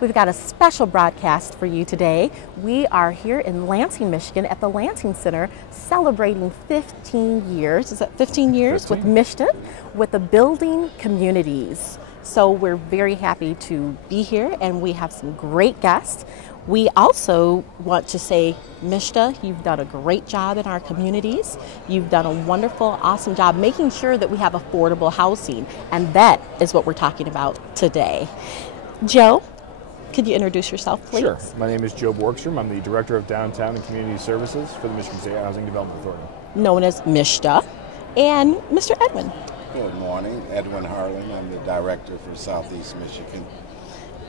We've got a special broadcast for you today. We are here in Lansing, Michigan at the Lansing Center celebrating 15 years, is that 15 years? 15. With MSHDA, with the building communities. So we're very happy to be here and we have some great guests. We also want to say, MSHDA, you've done a great job in our communities. You've done a wonderful, awesome job making sure that we have affordable housing, and that is what we're talking about today. Joe, could you introduce yourself, please? Sure. My name is Joe Borgstrom. I'm the Director of Downtown and Community Services for the Michigan State Housing Development Authority. Known as MSHDA. And Mr. Edwin. Good morning. Edwin Harlin. I'm the Director for Southeast Michigan.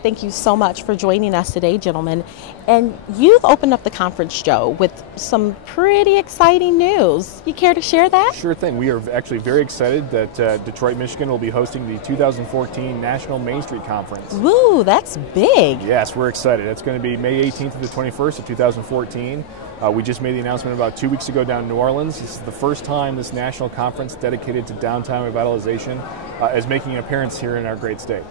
Thank you so much for joining us today, gentlemen. And you've opened up the conference, Joe, with some pretty exciting news. You care to share that? Sure thing. We are actually very excited that Detroit, Michigan will be hosting the 2014 National Main Street Conference. Woo, that's big. Yes, we're excited. It's going to be May 18th to the 21st of 2014. We just made the announcement about 2 weeks ago down in New Orleans. This is the first time this national conference dedicated to downtown revitalization is making an appearance here in our great state.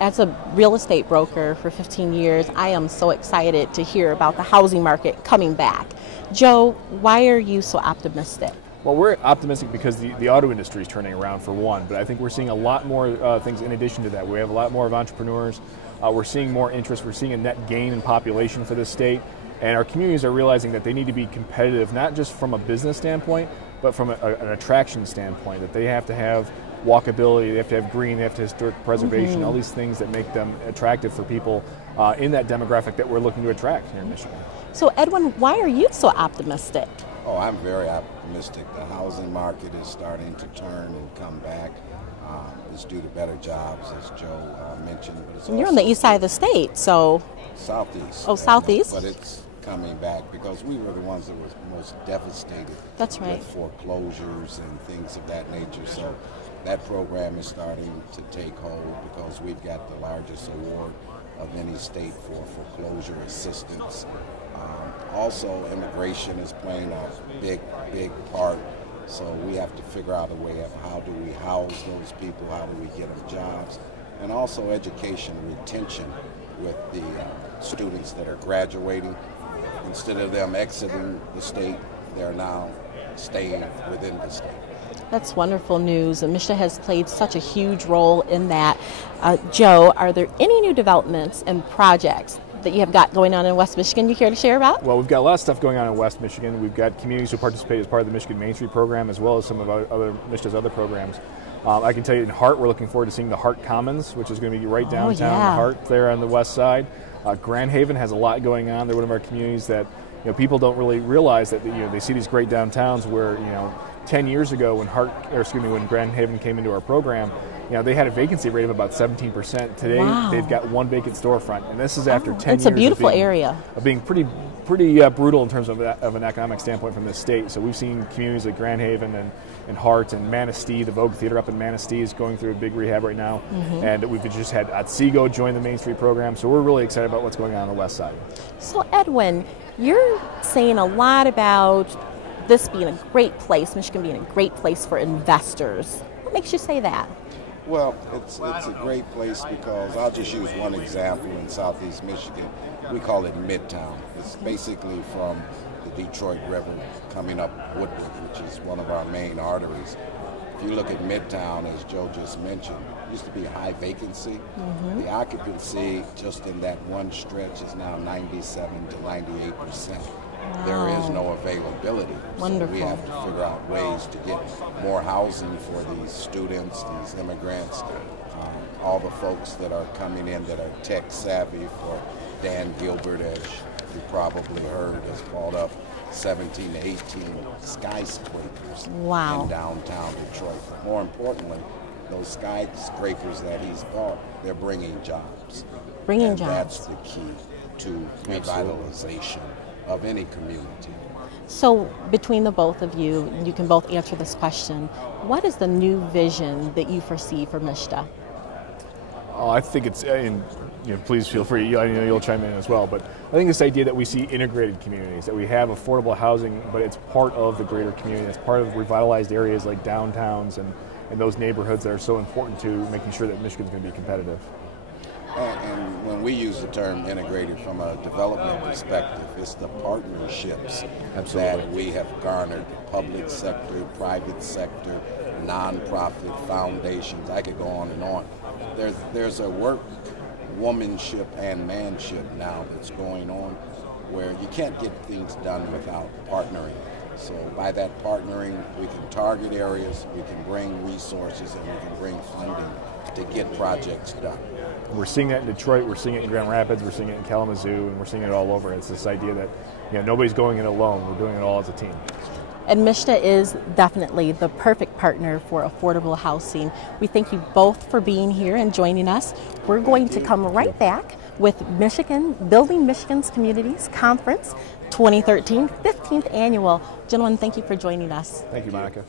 As a real estate broker for 15 years, I am so excited to hear about the housing market coming back. Joe, why are you so optimistic? Well, we're optimistic because the auto industry is turning around for one, but I think we're seeing a lot more things in addition to that. We have a lot more of entrepreneurs. We're seeing more interest. We're seeing a net gain in population for this state. And our communities are realizing that they need to be competitive, not just from a business standpoint, but from an attraction standpoint, that they have to have walkability, they have to have green, they have to have historic preservation, all these things that make them attractive for people in that demographic that we're looking to attract here in Michigan. So Edwin, why are you so optimistic? Oh, I'm very optimistic. The housing market is starting to turn and come back. It's due to better jobs, as Joe mentioned. But it's You're on the east side of the state, so... Southeast. Oh, southeast? But it's coming back because we were the ones that were most devastated. That's right. With foreclosures and things of that nature. So that program is starting to take hold because we've got the largest award of any state for foreclosure assistance. Also, immigration is playing a big part. So we have to figure out a way of how do we house those people, how do we get them jobs, and also education retention with the students that are graduating. Instead of them exiting the state, they're now staying within the state. That's wonderful news, and MSHDA has played such a huge role in that. Joe, are there any new developments and projects that you have got going on in West Michigan you care to share about? Well, we've got a lot of stuff going on in West Michigan. We've got communities who participate as part of the Michigan Main Street program, as well as some of our MSHDA's other programs. I can tell you in Hart, we're looking forward to seeing the Hart Commons, which is going to be right downtown in Hart there on the west side. Grand Haven has a lot going on. They're one of our communities that people don't really realize that they see these great downtowns where 10 years ago when Grand Haven came into our program, they had a vacancy rate of about 17%. Today, they've got one vacant storefront, and this is after 10 years. It's a beautiful area. Of being pretty brutal in terms of an economic standpoint from this state. So we've seen communities like Grand Haven and Hart and Manistee. The Vogue Theater up in Manistee is going through a big rehab right now, and we've just had Otsego join the Main Street program. So we're really excited about what's going on the west side. So Edwin, you're saying a lot about this being a great place, Michigan being a great place for investors. What makes you say that? Well, it's a great place because I'll just use one example in Southeast Michigan. We call it Midtown. It's basically from the Detroit River coming up Woodward, which is one of our main arteries. If you look at Midtown, as Joe just mentioned, it used to be high vacancy. The occupancy just in that one stretch is now 97 to 98%. Wow. There is no availability. Wonderful. So we have to figure out ways to get more housing for these students, these immigrants, all the folks that are coming in that are tech savvy. For Dan Gilbert, as you probably heard, has bought up 17 to 18 skyscrapers in downtown Detroit. But more importantly, those skyscrapers that he's bought, they're bringing jobs. And that's the key to revitalization of any community. So between the both of you, you can both answer this question. What is the new vision that you foresee for MSHDA? Oh, I think it's, please feel free, you'll chime in as well, but I think this idea that we see integrated communities, that we have affordable housing, but it's part of the greater community, it's part of revitalized areas like downtowns and those neighborhoods that are so important to making sure that Michigan's going to be competitive. And when we use the term integrated from a development perspective, it's the partnerships that we have garnered, public sector, private sector, nonprofit foundations. I could go on and on. There's a work womanship and manship now that's going on where you can't get things done without partnering. So by that partnering, we can target areas, we can bring resources, and we can bring funding to get projects done. We're seeing that in Detroit, we're seeing it in Grand Rapids, we're seeing it in Kalamazoo, and we're seeing it all over. It's this idea that nobody's going it alone, we're doing it all as a team. And MSHDA is definitely the perfect partner for affordable housing. We thank you both for being here and joining us. We're going to come right back with Building Michigan's Communities Conference 2013, 15th Annual. Gentlemen, thank you for joining us. Thank you, Monica.